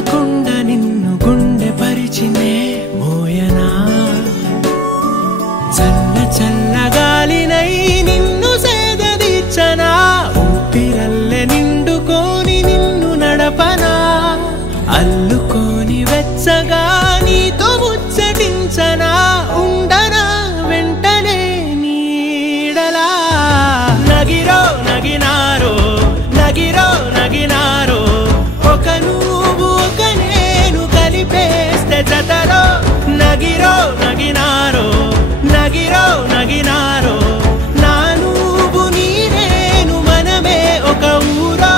చూడకుండా నిన్ను గుండె పరిచినే మోయనా చల్ల చల్లగాలినై నిన్ను సేదదీర్చనా ఊపిరల్లె నిండుకొని నిన్ను నడపనా అల్లుకొని వెచ్చగా నీతో ముచ్చటించనా ఉండనా వెంటనే నీడలా నగిరో నగినారో నగిరో నగినారో ఒక నువ్వు ఒక నేను కలిపేస్తే జతలో నగిరో నగినారో నగిరో నగినారో నా నువ్వు నీ నేను మనమే ఒక ఊరో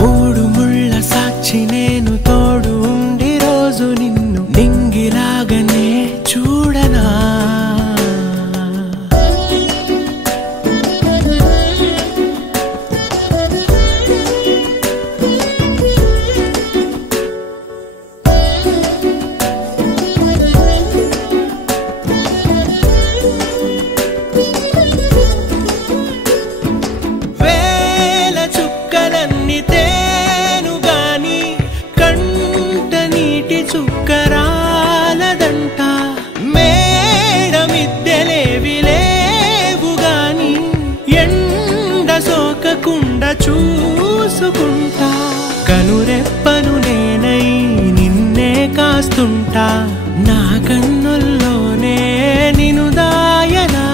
మూడు ముళ్ళ సాక్షి నేను తోడు ఉండి రోజు నిన్ను నింగిలాగనే చూడనా చుక్కరాలదంట మేడ మిద్దెలేవి లేవు గాని ఎండ సోకకుండా చూసుకుంటా కనురెప్పను నేనై నిన్నే కాస్తుంటా నా కన్నుల్లోనే నిన్ను దాయనా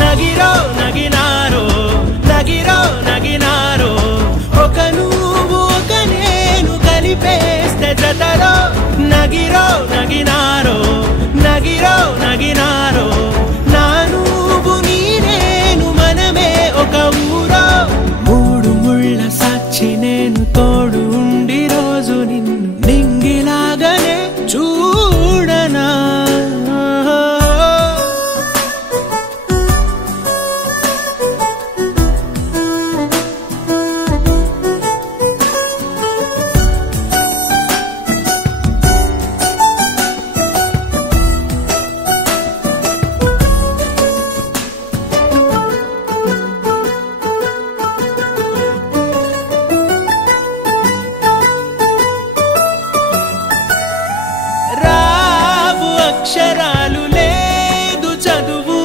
నగిరో నగినారో నగిరో నగినారో ఒక నువ్వు ఒక నేను కలిపేస్తే జతలో నగిరో నగినారో నగిరో నగినారో నా నువ్వు నీ నేను మనమే ఒక ఊరో మూడు ముళ్ళ సాక్షి నేను తోడు ఉండి రోజు నిన్ను నింగిలాగనే చూడనా అక్షరాలు లేదు చదువు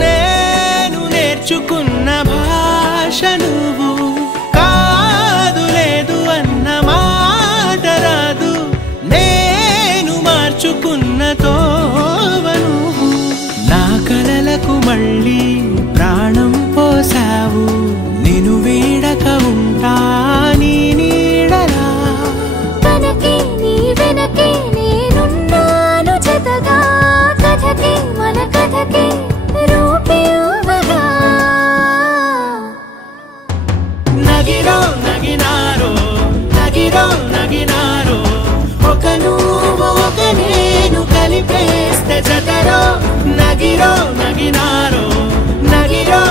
నేను నేర్చుకున్న భాష నువ్వు కాదు లేదు అన్న మాట రాదు నేను మార్చుకున్న తోవ నువ్వు నా కలలకు మళ్ళీ ప్రాణం పోసావు నిన్ను వీడక ఉంటా నీ నీడలా కనకే నీ వెనకే నేనున్నాను జతగా కథకే మన కథకే రూపేవగా నగిరో నగినారో నగిరో నగినారో ఒక నువ్వు ఒక నేను కలిపేస్తే జతలో నగిరో నగినారో నగిరో